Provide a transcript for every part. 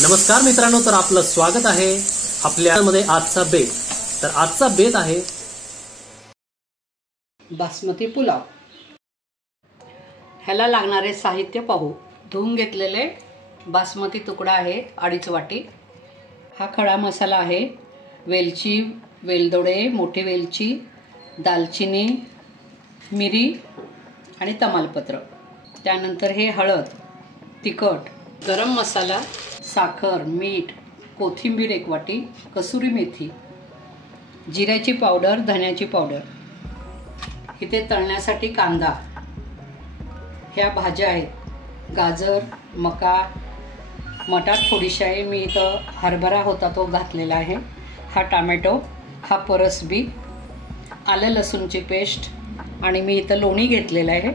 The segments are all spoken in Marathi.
नमस्कार मित्रांनो, तर आपलं स्वागत आहे आपल्यामध्ये आजचा बेत। तर आजचा बेत आहे बासमती पुलाव। ह्याला लागणारे साहित्य पाहू। धुवून घेतलेले बासमती तुकडा आहे 2.5 वाटी। हा खडा मसाला आहे, वेलची, वेलदोडे, मोठी वेलची, दालचिनी, मिरी आणि तमालपत्र। त्यानंतर हे हळद, तिखट, गरम मसाला, साखर, मीठ, कोथिंबीर 1 वाटी, कसुरी मेथी, जिऱ्याची पावडर, धण्याची पावडर। इथे तळण्यासाठी कांदा, ह्या भाज्या आहेत गाजर, मका, मटार थोडीशी आहे, मी इथं हरभरा होता तो घातलेला आहे, हा टोमॅटो, हा परसबी, आलं लसूणची पेस्ट आणि मी इथं लोणी घेतलेलं आहे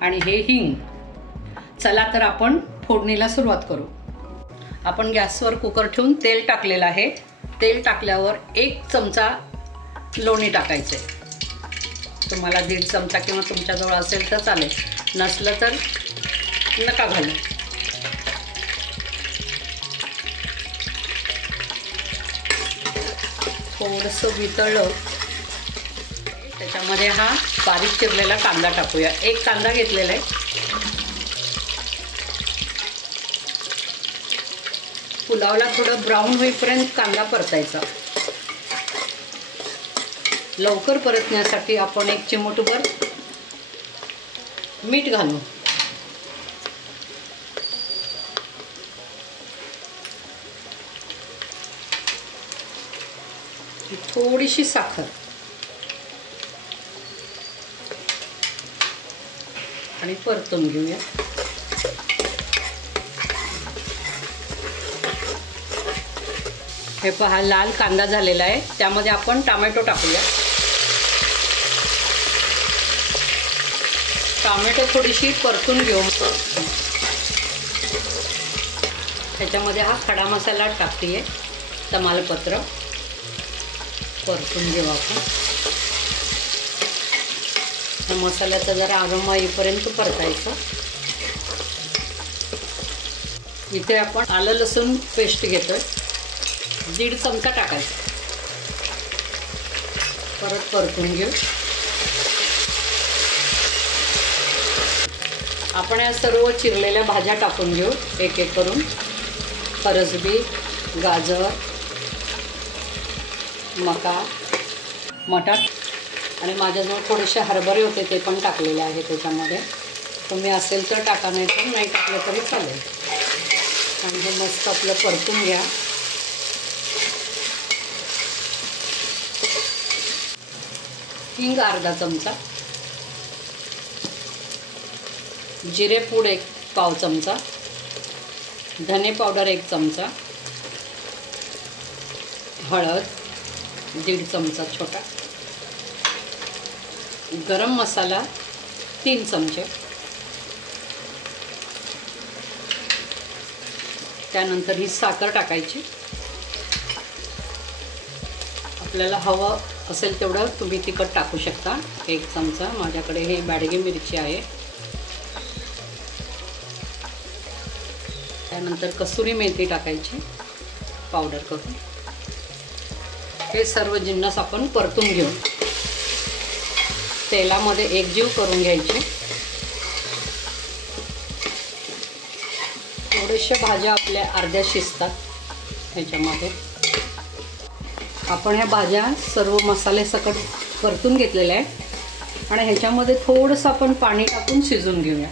आणि हे हिंग। चला तर आपण फोडणीला सुरुवात करू। आपण गॅसवर कुकर ठेवून तेल टाकलेलं आहे। तेल टाकल्यावर 1 चमचा लोणी टाकायचे। तुम्हाला 1.5 चमचा किंवा तुमच्याजवळ असेल तर चालेल, नसलं तर नका घालू। थोडंसं वितळलं त्याच्यामध्ये हा बारीक चिरलेला कांदा टाकूया। 1 कांदा घेतलेला आहे। पुलावला थोडं ब्राऊन होईपर्यंत कांदा परतायचा। लवकर परतण्यासाठी आपण 1 चिमूटभर मीठ घालू। थोडीशी साखर आणि परतून घेऊया। हे पहा, लाल कांदा झालेला आहे, त्यामध्ये आपण टोमॅटो टाकूया। टोमॅटो थोडीशी परतून घेऊ। त्याच्यामध्ये हा खडा मसाला टाकते, तमालपत्र, परतून घेऊ आपण। मसाल्याचा जरा अरोमा येईपर्यंत परतायचं। इथे आपण आलं लसूण पेस्ट घेतोय, 1.5 चमचा टाकायचा, परत परतून घेऊ। आपण या सर्व चिरलेल्या भाज्या टाकून घेऊ एक एक करून। फरसबी, गाजर, मका, मटार आणि माझ्याजवळ थोडेसे हरभरे होते ते पण टाकलेले आहे त्याच्यामध्ये। तुम्ही असेल तर टाका, नाही तर नाही टाकलं तरी चालेल। आणि हे मस्त आपलं परतून घ्या। हिंग अर्धा चमचा, जिरे पूड 1 पाव चमचा, धने पावडर 1 चमचा, हळद 1.5 चमचा छोटा, गरम मसाला 3 चमचे। त्यानंतर ही साखर टाकायची। आपल्याला हवं असेल तेवढं तुम्ही तिखट टाकू शकता, 1 चमचा। माझ्याकडे हे बॅडगी मिरची आहे। त्यानंतर कसुरी मेथी टाकायची पावडर करून। हे सर्व जिन्नस आपण परतून घेऊ, तेलामध्ये एकजीव करून घ्यायचे। थोडेशा भाज्या आपल्या अर्ध्या शिजतात ह्याच्यामध्ये। आपण ह्या भाज्या सर्व मसाले सकट परतून घेतलेल्या आहे आणि ह्याच्यामध्ये थोडंसं आपण पाणी टाकून शिजून घेऊया।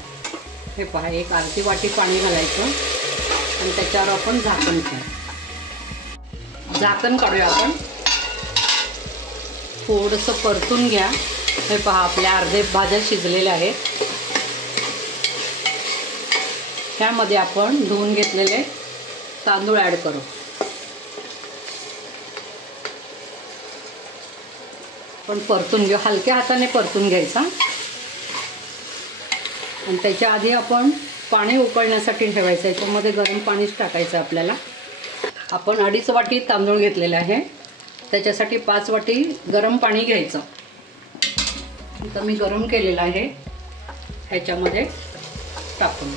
हे पहा, 1 अर्धी वाटी पाणी घालायचं आणि त्याच्यावर आपण झाकण काढूया आपण। थोडंसं परतून घ्या। हे पहा, आपल्या अर्धे भाज्या शिजलेल्या आहेत। ह्यामध्ये आपण धुवून घेतलेले तांदूळ ॲड करू। पण परतून घेऊ, हलक्या हाताने परतून घ्यायचा। आणि त्याच्या आधी आपण पाणी उकळण्यासाठी ठेवायचं, याच्यामध्ये गरम पाणीच टाकायचं आपल्याला। आपण 2.5 वाटी तांदूळ घेतलेले आहे, त्याच्यासाठी 5 वाटी गरम पाणी घ्यायचं। आता मी गरम केलेलं आहे, ह्याच्यामध्ये टाकून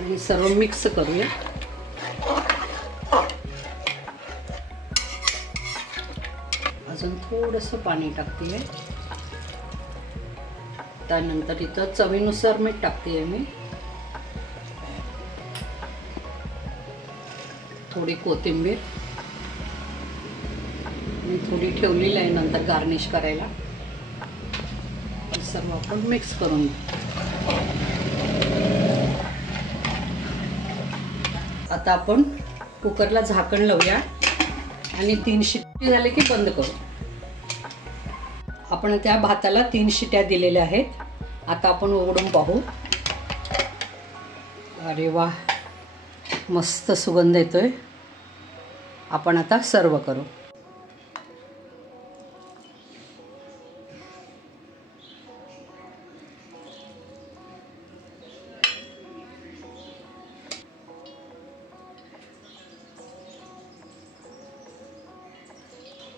आणि हे सर्व मिक्स करूया. अजून थोडंसं पाणी टाकते. त्यानंतर इथं चवीनुसार मीठ टाकते मी. थोडी कोथिंबीर मी थोडी ठेवलेली आहे नंतर गार्निश करायला. सर्व आपण मिक्स करून आता आपण कुकरला झाकण लावूया आणि 3 शिट्टी झाले की बंद करू. आपण त्या भाताला 3 शिट्ट्या दिलेल्या आहेत. आता आपण उघडून पाहू. अरे वा, मस्त सुगंध येतोय. आपण आता सर्व करू.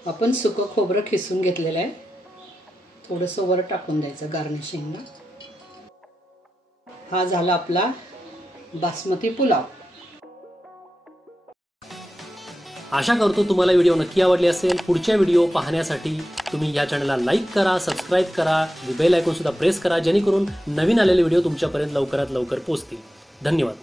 आपण सुकं खोबरं खिसून घेतलेलं आहे. थोडंसं वर टाकून द्यायचं गार्निशिंगला. हा झाला आपला बासमती पुलाव. आशा करतो तुम्हाला व्हिडिओ नक्की आवडली असेल. पुढच्या व्हिडिओ पाहण्यासाठी तुम्ही या चॅनलला लाईक करा, सबस्क्राईब करा, बेल आयकॉन सुद्धा प्रेस करा, जेणेकरून नवीन आलेले व्हिडिओ तुमच्यापर्यंत लवकरात लवकर पोहोचतील. धन्यवाद.